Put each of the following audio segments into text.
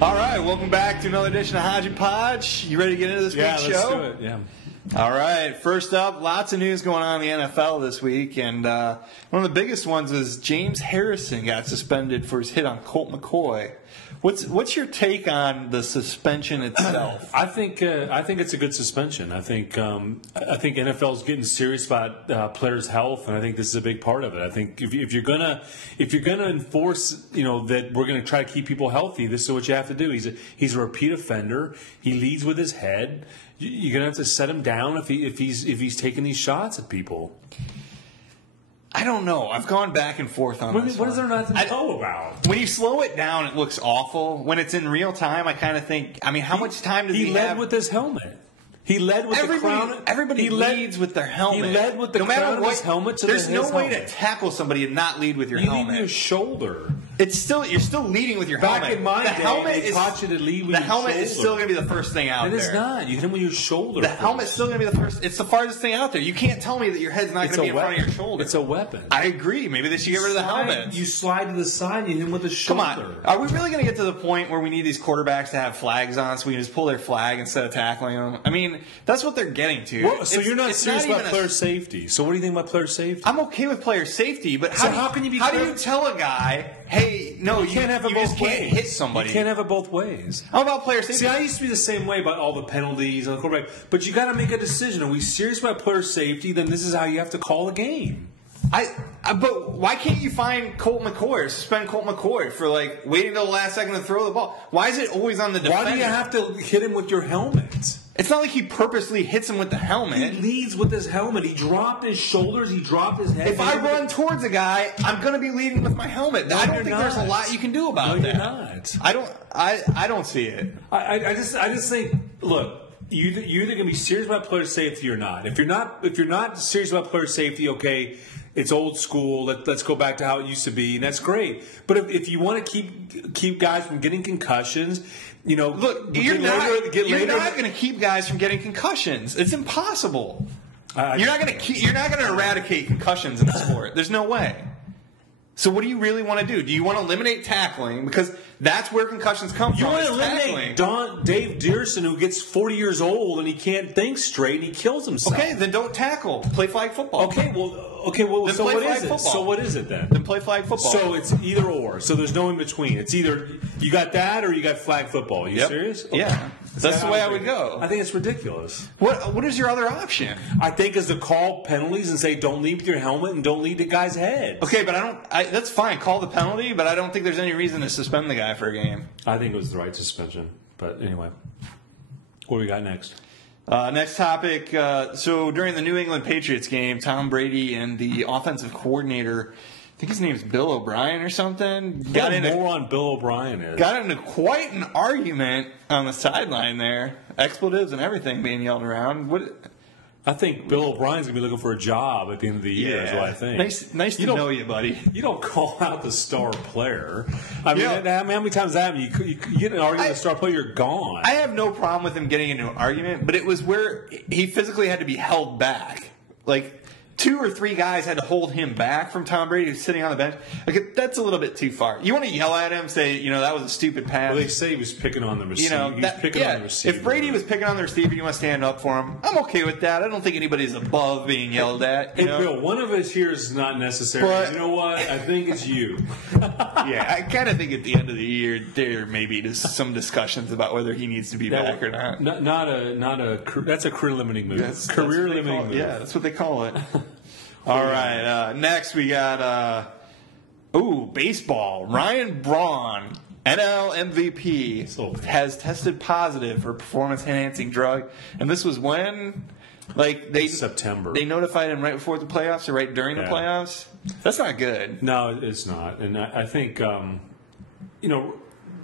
All right, welcome back to another edition of Hodge and Podge. You ready to get into this week's show? Yeah, let's do it. Yeah. All right, first up, lots of news going on in the NFL this week, and one of the biggest ones was James Harrison got suspended for his hit on Colt McCoy. What's your take on the suspension itself? I think it's a good suspension. I think NFL's getting serious about players' health, and I think this is a big part of it. I think if you're gonna enforce, that we're gonna try to keep people healthy, this is what you have to do. He's a repeat offender. He leads with his head. You're gonna have to set him down if he's taking these shots at people. I don't know. I've gone back and forth on this. What is there not to know about? When you slow it down, it looks awful. When it's in real time, I kind of think, how much time does he have? He led with his helmet. He led with the crown. Everybody leads with their helmet. He led with the crown of his helmet to There's his no way helmet. to tackle somebody and not lead with your helmet. You lead with your shoulder. You're still leading with your helmet. Back in my day, they taught you to lead with your shoulder. The helmet is still going to be the first thing out there. It is not. You hit him with your shoulder. The helmet's still going to be the first. It's the farthest thing out there. You can't tell me that your head's not going to be in front of your shoulder. It's a weapon. I agree. Maybe they should get rid of the helmet. You slide to the side and you hit him with the shoulder. Come on. Are we really going to get to the point where we need these quarterbacks to have flags on so we can just pull their flag instead of tackling them? That's what they're getting to. Well, so you're not serious about player safety. So what do you think about player safety? I'm okay with player safety, but how do you tell a guy, hey, no, you can't have it both ways. Can't hit somebody. You can't have it both ways. How about player safety? See, I used to be the same way about all the penalties on the quarterback, but you got to make a decision. Are we serious about player safety? Then this is how you have to call a game. But why can't you find Colt McCoy or suspend Colt McCoy for waiting till the last second to throw the ball? Why is it always on the defender? Why do you have to hit him with your helmet? It's not like he purposely hits him with the helmet. He leads with his helmet. He dropped his shoulders. He dropped his head. If I run towards a guy, I'm going to be leading with my helmet. No, I don't think there's a lot you can do about that. You're not. I don't see it. I just think, look, you're either going to be serious about player safety or not. If you're not serious about player safety, okay, it's old school. Let's go back to how it used to be, and that's great. But if you want to keep guys from getting concussions, look, you're not going to keep guys from getting concussions. It's impossible. You're not going to eradicate concussions in the sport. There's no way. So what do you really want to do? Do you want to eliminate tackling? Because that's where concussions come from. You want to eliminate Dave Dearson, who gets 40 years old and he can't think straight and he kills himself. Okay, then don't tackle. Play flag football. Okay, so what is it? So what is it then? Then play flag football. So it's either or. So there's no in between. It's either you got that or you got flag football. Are you serious? Okay. Yeah. That's the way I would go. I think it's ridiculous. What is your other option? I think is to call penalties and say don't lead with your helmet and don't lead the guy's head. Okay, but that's fine. Call the penalty, but I don't think there's any reason to suspend the guy for a game. I think it was the right suspension. But anyway, what do we got next? Next topic. So during the New England Patriots game, Tom Brady and the offensive coordinator, I think his name's Bill O'Brien or something, got into quite an argument on the sideline there. Expletives and everything being yelled around. I think Bill O'Brien's going to be looking for a job at the end of the year, is what I think. Nice to know you, buddy. You don't call out the star player. How many times that happens? You get in an argument with a star player, you're gone. I have no problem with him getting into an argument, but it was where he physically had to be held back. 2 or 3 guys had to hold him back from Tom Brady, who's sitting on the bench. That's a little bit too far. You want to yell at him, say, that was a stupid pass. Well, they say he was picking on the receiver. On the receiver. If Brady was picking on the receiver, you want to stand up for him. I'm okay with that. I don't think anybody's above being yelled at. Bill, one of us here is not necessary. But, you know what? I think it's you. Yeah, I kind of think at the end of the year there may be some discussions about whether he needs to be back or not. That's a career limiting move. Career limiting move. Yeah, that's what they call it. All right. Next, we got baseball. Ryan Braun, NL MVP, has tested positive for performance-enhancing drug, and this was when, September. They notified him right before the playoffs or right during the playoffs. That's not good. No, it's not, and I think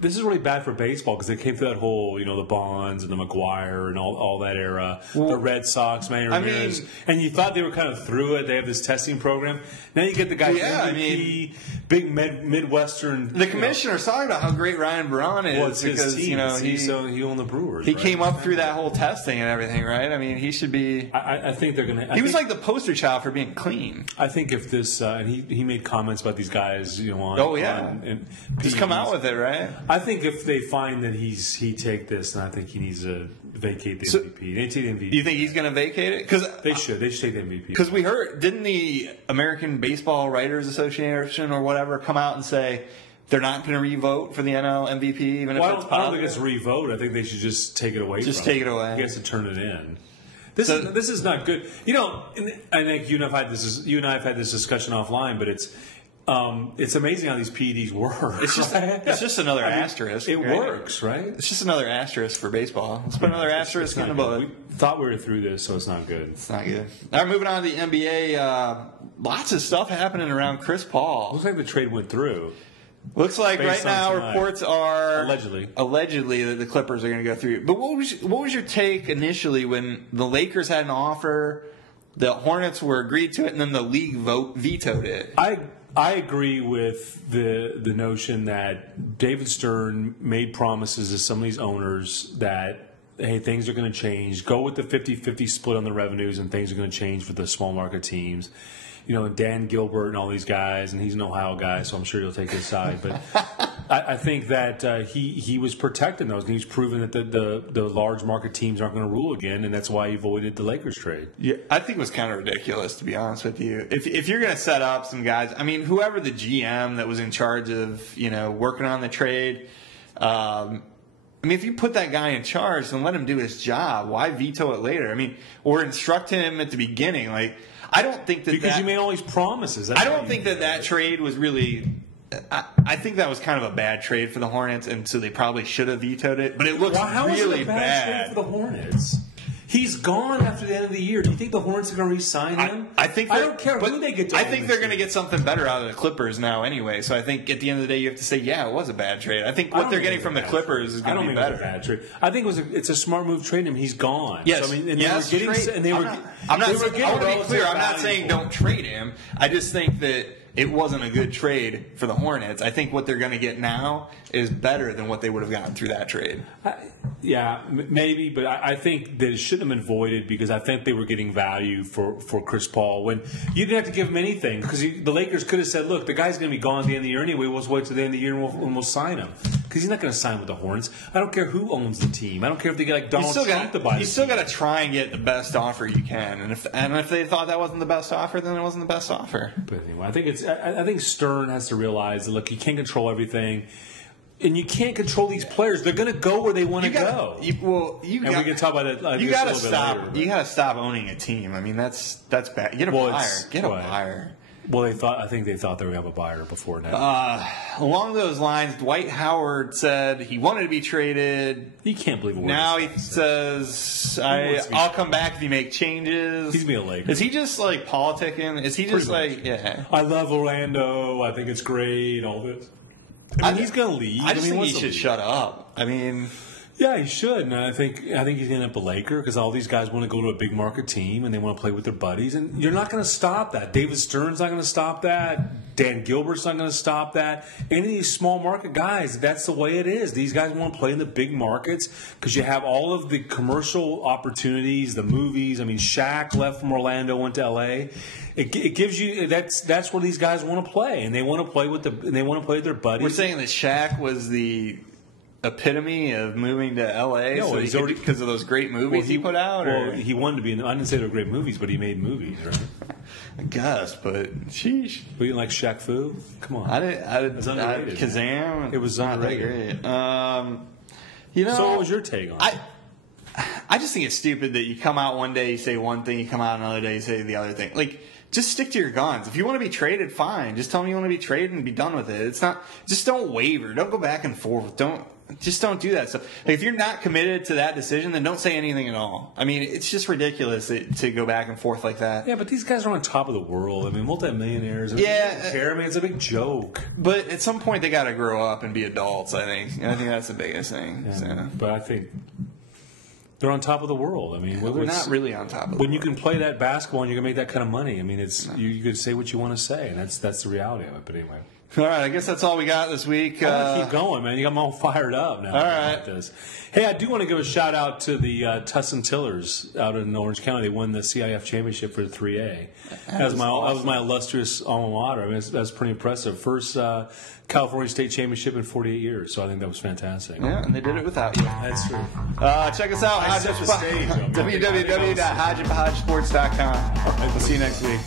this is really bad for baseball because they came through that whole, the Bonds and the McGuire and all that era. Well, the Red Sox, Manny Ramirez. And you thought they were kind of through it. They have this testing program. Now you get the guy MVP, big Midwestern. The commissioner's talking about how great Ryan Braun is because he owned the Brewers. He came up through that whole testing and everything, right? I mean, he should be. I think they're going to. He was like the poster child for being clean. I think if this, and he made comments about these guys, just come out with it, right? I think if they find that he take this, then I think he needs to vacate the MVP. They take the MVP. Do you think he's going to vacate it? Because they should take the MVP. Because we heard, didn't the American Baseball Writers Association or whatever come out and say they're not going to re-vote for the NL MVP, even if it's positive? I don't think it's re-vote. I think they should just take it away. Just take it away. He has to turn it in. This is not good. I think you and I have had this discussion offline, but it's amazing how these PEDs work. It's just another asterisk. It works, right? It's just another asterisk for baseball. Let's put another asterisk in the boat. We thought we were through this, so it's not good. It's not good. All right, moving on to the NBA. Lots of stuff happening around Chris Paul. Looks like the trade went through. Looks like right now reports are allegedly that the Clippers are going to go through. But what was your take initially when the Lakers had an offer, the Hornets were agreed to it, and then the league vetoed it? I agree with the notion that David Stern made promises to some of these owners that, hey, things are going to change. Go with the 50-50 split on the revenues, and things are going to change for the small market teams. And Dan Gilbert and all these guys, and he's an Ohio guy, so I'm sure he'll take his side. But I think that he was protecting those, and he's proven that the large market teams aren't going to rule again, and that's why he avoided the Lakers trade. Yeah, I think it was kind of ridiculous, to be honest with you. If you're going to set up some guys, I mean, whoever the GM that was in charge of working on the trade, I mean, if you put that guy in charge, then let him do his job. Why veto it later? I mean, or instruct him at the beginning, like. I don't think that because you made all these promises. I don't think that trade was really. I think that was kind of a bad trade for the Hornets, and so they probably should have vetoed it. But it looks really bad trade for the Hornets. He's gone after the end of the year. Do you think the Hornets are going to re-sign him? I think I don't care who they get to. I think they're going to get something better out of the Clippers now anyway. So I think at the end of the day, you have to say, yeah, it was a bad trade. I think what they're getting from the Clippers is going to be better. It was a bad trade. I think it's a smart move trading him. He's gone. Yes. So, I mean, I want to be clear. I'm not saying don't trade him. I just think that it wasn't a good trade for the Hornets. I think what they're going to get now is better than what they would have gotten through that trade. Yeah, maybe, but I think that it shouldn't have been voided because I think they were getting value for Chris Paul when you didn't have to give him anything because the Lakers could have said, look, the guy's going to be gone at the end of the year anyway. We'll just wait till the end of the year and we'll sign him because he's not going to sign with the Hornets. I don't care who owns the team. I don't care if they get like Donald Trump to buy it. You still got to try and get the best offer you can, and if they thought that wasn't the best offer, then it wasn't the best offer. But anyway, I think Stern has to realize that look, you can't control everything. And you can't control these players. They're going to go where they want to go. We can talk about it. You got to stop. Later, you got to stop owning a team. I mean, that's bad. Get a buyer. Get a buyer. Well, I think they thought they would have a buyer before now. Along those lines, Dwight Howard said he wanted to be traded. He can't believe it. Now he says, "I'll come back if you make changes." He's gonna be a Laker. Is he just like politicking? Is he just yeah? I love Orlando. I think it's great. All this. I mean, he's going to leave. I just think he should shut up. I mean, yeah, he should. And I think he's going to end up a Laker because all these guys want to go to a big market team and they want to play with their buddies. And you're not going to stop that. David Stern's not going to stop that. Dan Gilbert's not going to stop that. Any of these small market guys, that's the way it is. These guys want to play in the big markets because you have all of the commercial opportunities, the movies. I mean, Shaq left from Orlando, went to L.A. It gives you that's where these guys want to play, and they want to play with their buddies. We're saying that Shaq was the epitome of moving to L.A. No, because of those great movies he put out. Well, he wanted to be. I didn't say they were great movies, but he made movies, right? I guess, but sheesh. We didn't like Shaq Fu. Come on, I didn't. Kazam. It was not that great. So what was your take on it? I just think it's stupid that you come out one day, you say one thing, you come out another day, you say the other thing. Like, just stick to your guns. If you want to be traded, fine. Just tell me you want to be traded and be done with it. It's not. Just don't waver. Don't go back and forth. Don't do that stuff. Like, if you're not committed to that decision, then don't say anything at all. I mean, it's just ridiculous to go back and forth like that. Yeah, but these guys are on top of the world. I mean, multimillionaires. Yeah, they don't care. I mean, it's a big joke. But at some point, they got to grow up and be adults. I think. And I think that's the biggest thing. Yeah, so. But I think. They're on top of the world. I mean, we're not really on top of the world. When you can play that basketball and you can make that kind of money, I mean, you could say what you want to say, and that's the reality of it. But anyway. All right, I guess that's all we got this week. I want to keep going, man. You got me all fired up now. All right. This. Hey, I do want to give a shout out to the Tussin Tillers out in Orange County. They won the CIF championship for the 3A. That was my illustrious alma mater. I mean, that's pretty impressive. First California State Championship in 48 years, so I think that was fantastic. Yeah, and they did it without you. That's true. Check us out. www.hodgeandpodgesports.com. We'll see you next week.